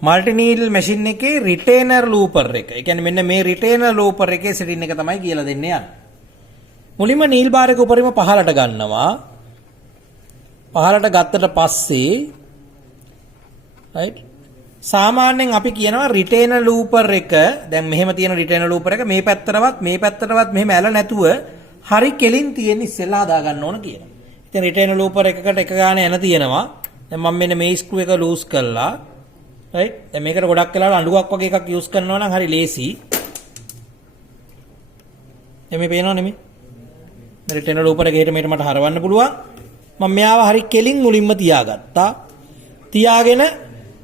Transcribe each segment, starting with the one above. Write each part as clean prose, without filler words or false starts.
Multi needle machine එකේ රිටේනර් ලූපර් එක. ඒ කියන්නේ මෙන්න මේ රිටේනර් ලූපර් එකේ සෙටින් එක තමයි කියලා දෙන්නේ යන්නේ. මුලින්ම නීල් බාර් එක උඩරිම පහළට ගන්නවා. පහළට ගත්තට පස්සේ right සාමාන්‍යයෙන් අපි කියනවා රිටේනර් ලූපර් එක දැන් මෙහෙම තියෙන රිටේනර් ලූපර් එක මේ පැත්තටවත් මෙහෙම ඇල නැතුව හරි කෙලින් තියෙන ඉස්සෙල්ලා හදා ගන්න ඕන කියනවා. ඉතින් රිටේනර් ලූපර් එකකට එක ගානේ එන තියෙනවා. දැන් මම මෙන්න මේ ස්ක්‍රූ එක ලූස් කළා. right දැන් මේකට ගොඩක් වෙලාවට අඬුවක් වගේ එකක් යූස් කරනවා නම් හරි ලේසි. එමේ පේනව නෙමෙයි. රිටේනර් ලූපර් එක හෙට මෙහෙට මට හරවන්න පුළුවන්. මම මෙයාව හරි කෙලින් මුලින්ම තියාගත්තා. තියාගෙන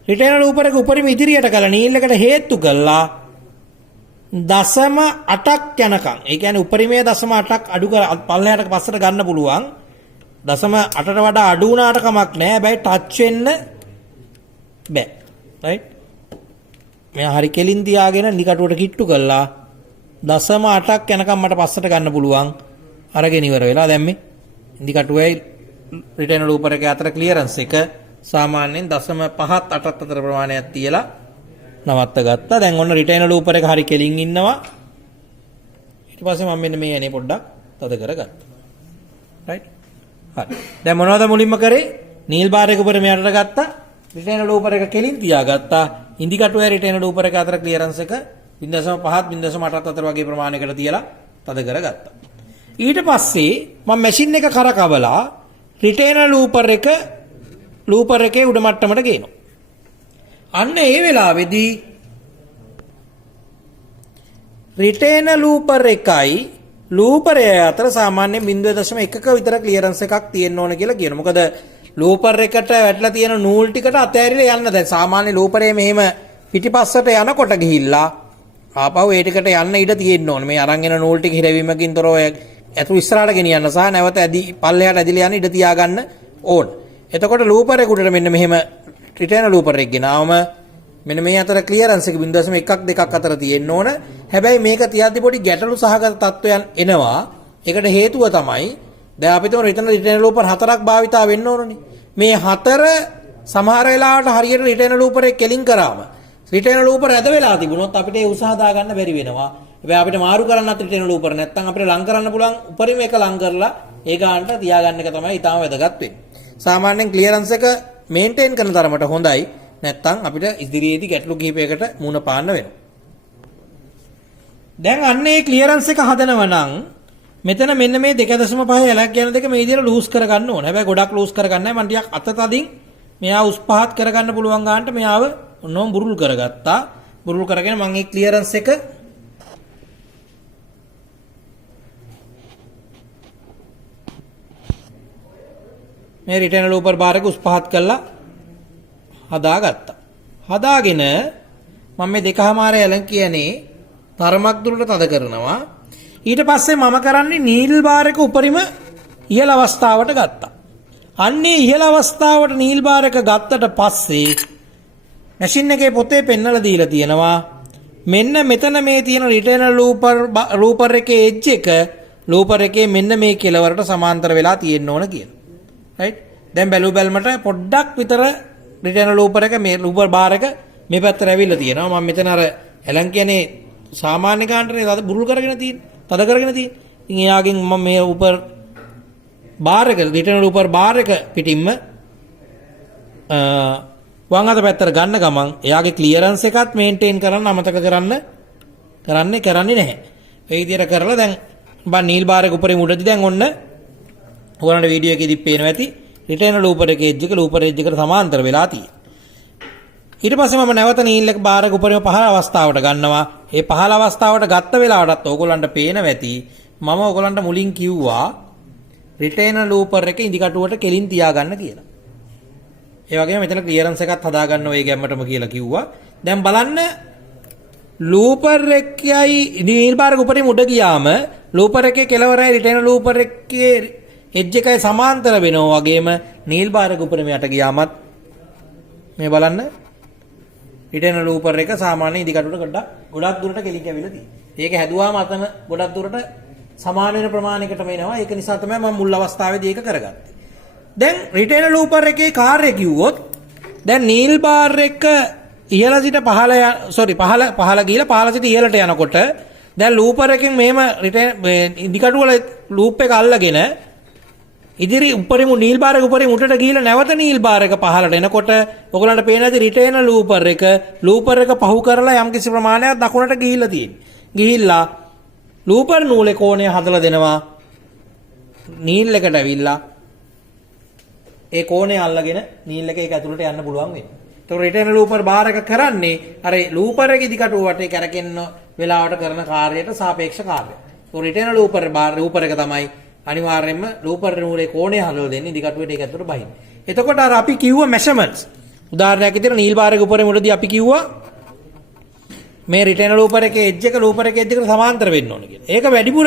රිටේනර් ලූපර් එක උඩරිම ඉදිරියට කළා නීල් එකට හේතු කළා 0.8ක් යනකම්. ඒ කියන්නේ උඩරිමේ 0.8ක් අඩු කර පල්ලෙහාට පස්සට ගන්න පුළුවන්. 0.8ට වඩා අඩු වුණාට කමක් නැහැ. හැබැයි ටච් වෙන්න බෑ. right මෙයා හරි කෙලින් තියාගෙන නිකටුවට කිට්ටු කළා 0.8ක් යනකම් මට පස්සට ගන්න පුළුවන්. අරගෙන ඉවර වෙලා දැන් මේ ඉන්දිකටුවයි රිටේනර් ලූපර් එකේ අතර ක්ලියරන්ස් එක සාමාන්‍යයෙන් 0.5ත් 8ත් අතර ප්‍රමාණයක් තියලා නවත්ත ගත්තා. දැන් ඔන්න රිටේනර් ලූපර් එක හරි කෙලින් ඉන්නවා. ඊට පස්සේ මම මෙන්න මේ ඇනේ පොඩ්ඩක් තද කරගත්තා. right හරි. දැන් මොනවද මුලින්ම කරේ? නීල් බාර් එක උඩ මෙයාට ගත්තා. රිටේනර් ලූපර් එක කෙලින් තියාගත්තා. ඉන්දිකටුවයි රිටේනර් ලූපර් එක අතර ක්ලියරන්ස් එක 0.5ත් 0.8ත් අතර වගේ ප්‍රමාණයකට තියලා තද කරගත්තා. ඊට පස්සේ මම මැෂින් එක කරකවලා රිටේනර් ලූපර් එකේ උඩ මට්ටමට ගේනවා. අන්න ඒ වෙලාවේදී රිටේනර් ලූපර් එකයි ලූපරය අතර සාමාන්‍යයෙන් 0.1ක විතර ක්ලියරන්ස් එකක් තියෙන්න ඕන කියලා කියනවා. මොකද ලූපර් එකට වැටලා තියෙන නූල් ටිකට අතෑරිලා යන්න දැන් සාමාන්‍ය ලූපරේ මෙහෙම පිටිපස්සට යනකොට ගිහිල්ලා ආපහු ඒ ටිකට යන්න ඉඩ තියෙන්න ඕනේ. මේ අරන් එන නූල් ටික හිරවීමකින් තොරව ඇතු ඉස්සරහට ගෙනියන්න සහ නැවත පල්ලෙහාට ඇදිලා යන්න ඉඩ තියාගන්න ඕන. එතකොට ලූපර් එක උඩට මෙන්න මෙහෙම රිටේනර් ලූපර් එක ගෙනාවම මෙන්න මේ අතර ක්ලියරන්ස් එක 0.1ක් 2ක් අතර තියෙන්න ඕන. හැබැයි මේක තියද්දි පොඩි ගැටලු සහගත තත්වයන් එනවා. ඒකට හේතුව තමයි දැන් අපි තුමු රිටේනර් ලූපර් 4ක් භාවිතා වෙන්න ඕනනේ. මේ 4 සමහර වෙලාවට හරියට රිටේනර් ලූපර් එක කෙලින් කරාම රිටේනර් ලූපර් ඇද වෙලා තිබුණොත් අපිට ඒ උසහ දා ගන්න බැරි වෙනවා. හැබැයි අපිට මාරු කරන්නත් රිටේනර් ලූපර් නැත්තම් අපිට ලං කරන්න පුළුවන් උඩරිම එක ලං කරලා ඒ ගානට තියාගන්න එක තමයි ඊටම වැදගත් වෙන්නේ. සාමාන්‍යයෙන් ක්ලියරන්ස් එක මේන්ටේන් කරන තරමට හොඳයි. නැත්තම් අපිට ඉදිරියේදී ගැටලු කිහිපයකට මුහුණ පාන්න වෙනවා. දැන් අන්න ඒ ක්ලියරන්ස් එක හදනවා නම් මෙතන මෙන්න මේ 2.5 ඇලක් යන දෙක මේ විදිහට ලූස් කරගන්න ඕනේ. හැබැයි ගොඩක් ලූස් කරගන්න නැහැ. මම ටිකක් අත තදින් මෙයා උස් පහත් කරගන්න පුළුවන් ගන්නට මෙයාව ඔන්නෝම බුරුල් කරගත්තා. බුරුල් කරගෙන මම මේ ක්ලියරන්ස් එක මේ රිටේනර් ලූපර් බාර් එක උස් පහත් කරලා හදාගත්තා. හදාගෙන මම මේ 2.5 ඇලන් කියන්නේ තරමක් දුරට තද කරනවා. ඊට පස්සේ මම කරන්නේ නීල් බාර් එක උඩරිම ඉහළ අවස්ථාවට ගත්තා. අන්නේ ඉහළ අවස්ථාවට නීල් බාර් එක ගත්තට පස්සේ මැෂින් එකේ පොතේ පෙන්නලා දීලා තියෙනවා මෙන්න මෙතන මේ තියෙන රිටේනර් ලූපර් එකේ එජ් එක ලූපර් එකේ මෙන්න මේ කෙලවරට සමාන්තර වෙලා තියෙන්න ඕන කියලා. right දැන් බැලුමට පොඩ්ඩක් විතර රිටේනර් ලූපර් එක මේ ලූපර් බාර් එක මේ පැත්තට ඇවිල්ලා තියෙනවා. මම මෙතන අර ඇලන් කියන්නේ සාමාන්‍ය ගානටනේ තද බුරුල් කරගෙන තියෙන්නේ. තද කරගෙන තියෙන්නේ. ඉතින් එයාගෙන් මම මේ උඩ බාර් එක රිටේනර් ලූපර් බාර් එක පිටින්ම වම් අත පැත්තට ගන්න ගමන් එයාගේ ක්ලියරන්ස් එකත් මේන්ටේන් කරන්න අමතක කරන්නේ නැහැ. ඒ විදිහට කරලා දැන් බා නීල් බාර් එක උඩරින් උඩදී දැන් ඔන්න ඔයාලට වීඩියෝ එකේදී පේනවා ඇති රිටේනර් ලූපර් එකේ එජ් එක ලූපර් එජ් එකට සමාන්තර වෙලා තියෙනවා. ඊට පස්සේ මම නැවත නීල් එක බාර් එක උඩරින් පහළ අවස්ථාවට ගන්නවා. ඒ පහළ අවස්ථාවට ගත්ත වෙලාවටත් ඕගොල්ලන්ට පේනවා ඇති මම ඕගොල්ලන්ට මුලින් කිව්වා රිටේනර් ලූපර් එක ඉදිකටුවට කෙලින් තියාගන්න කියලා. ඒ වගේම මෙතන ක්ලියරන්ස් එකත් හදාගන්න ඔය ගැම්මටම කියලා කිව්වා. දැන් බලන්න ලූපර් එකයි නීල් බාර් එක උඩරින් උඩ ගියාම ලූපර් එකේ කෙලවරයි රිටේනර් ලූපර් එකේ එජ් එකයි සමාන්තර වෙනවා. වගේම නීල් බාර් එක උඩරින් යට ගියාමත් මේ බලන්න රිටේනර් ලූපර් එක සාමාන්‍ය ඉදිකටුවට ගොඩක් දුරට කෙලින් කැවිලා තියෙනවා. ඒක හැදුවාම අතන ගොඩක් දුරට සමාන වෙන ප්‍රමාණයකටම එනවා. ඒක නිසා තමයි මම මුල් අවස්ථාවේදී ඒක කරගත්තේ. දැන් රිටේනර් ලූපර් එකේ කාර්යය කිව්වොත් දැන් නීල් බාර් එක ඉහළ සිට පහළ ගිහලා පහළ සිට ඉහළට යනකොට දැන් ලූපර් එකෙන් මේම ඉදිකටු වල ලූප් එක අල්ලගෙන ඉදිරි උඩරින් නීල් බාර් එක උඩරින් උඩට ගිහලා නැවත නීල් බාර් එක පහළට එනකොට ඔයගලන්ට පේන ඇති රිටේනර් ලූපර් එක පහු කරලා යම්කිසි ප්‍රමාණයක් දකුණට ගිහිල්ලා තියෙන්නේ. ගිහිල්ලා ලූපර් නූලේ කෝණය හදලා දෙනවා නීල් එකට ඇවිල්ලා ඒ කෝණය අල්ලගෙන නීල් එක ඒක ඇතුළට යන්න පුළුවන් වෙනවා. ඒතකොට රිටේනර් ලූපර් බාර් එක කරන්නේ අර ලූපර් එක ඉදිකටු වටේ කැරකෙන්න වෙලාවට කරන කාර්යයට සාපේක්ෂ කාර්යයක්. ඒතකොට රිටේනර් ලූපර් එක තමයි අනිවාර්යයෙන්ම ලූපර් නූලේ කෝණය හදලා දෙන්නේ ඉදිකටුවට ඒක ඇතුළට බහින්න. එතකොට අර අපි කිව්ව මෙෂර්මන්ට්ස් උදාහරණයක් විදිහට නීල් බාර් එක උඩරින් උඩදී අපි කිව්වා මේ රිටේනර් ලූපර් එකේ එජ් එක ලූපර් එකේ එජ් එකට සමාන්තර වෙන්න ඕන කියලා. ඒක වැඩිපුර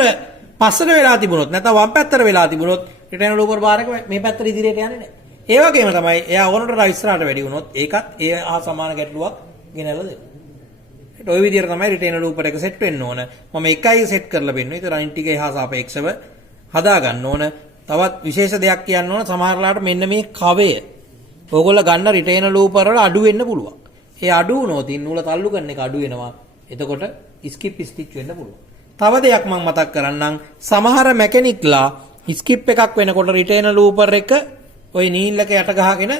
පස්සට වෙලා තිබුණොත් නැත්නම් වම් පැත්තට වෙලා තිබුණොත් රිටේනර් ලූපර් බාර් එක මේ පැත්තට ඉදිරියට යන්නේ නැහැ. ඒ වගේම තමයි එයා ඕනට ඉස්සරහට වැඩි වුණොත් ඒකත් ඒ හා සමාන ගැටලුවක් ගෙනල්ලා දෙනවා. ඒත් ওই විදිහට තමයි රිටේනර් ලූපර් එක සෙට් වෙන්න ඕන. මම එකයි සෙට් කරලා බෙන්නුවා. ඒක රනින් ටික එහා සාපේක්ෂව හදා ගන්න ඕන. තවත් විශේෂ දෙයක් කියන්න ඕන සමහරලාට මෙන්න මේ කවය. ඕගොල්ලෝ ගන්න රිටේනර් ලූපර් වල අඩු වෙන්න පුළුවන්. ඒ අඩු වුණොත් නූල තල්ලු කරන එක අඩු වෙනවා. එතකොට ස්කිප් ස්ටිච් වෙන්න පුළුවන්. තව දෙයක් මම මතක් කරන්නම්. සමහර මැකැනික්ලා ස්කිප් එකක් වෙනකොට රිටේනර් ලූපර් එක ওই නීල් එක යට ගහගෙන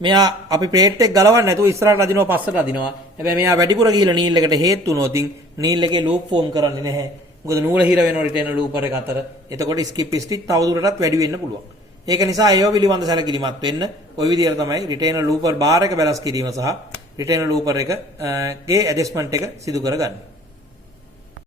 මෙයා අපි ප්ලේට් එක ගලවන්න නැතුව ඉස්සරහට අදිනවා පස්සට අදිනවා. හැබැයි මෙයා වැඩිපුර ගිහලා නීල් එකට හේතු වුණොත් නීල් එකේ ලූප් ෆෝම් කරන්නේ නැහැ. මොකද නූල හිර වෙනවා රිටේනර් ලූපර් එක අතර. එතකොට ස්කිප් ස්ටිච් තවදුරටත් වැඩි වෙන්න පුළුවන්. ඒක නිසා ඒව පිළිබඳ සැලකිලිමත් වෙන්න. ওই විදිහට තමයි රිටේනර් ලූපර් බාර් එක බැලන්ස් කිරීම සහ රිටේනර් ලූපර් එකගේ ඇඩ්ජස්ට්මන්ට් එක සිදු කරගන්නේ.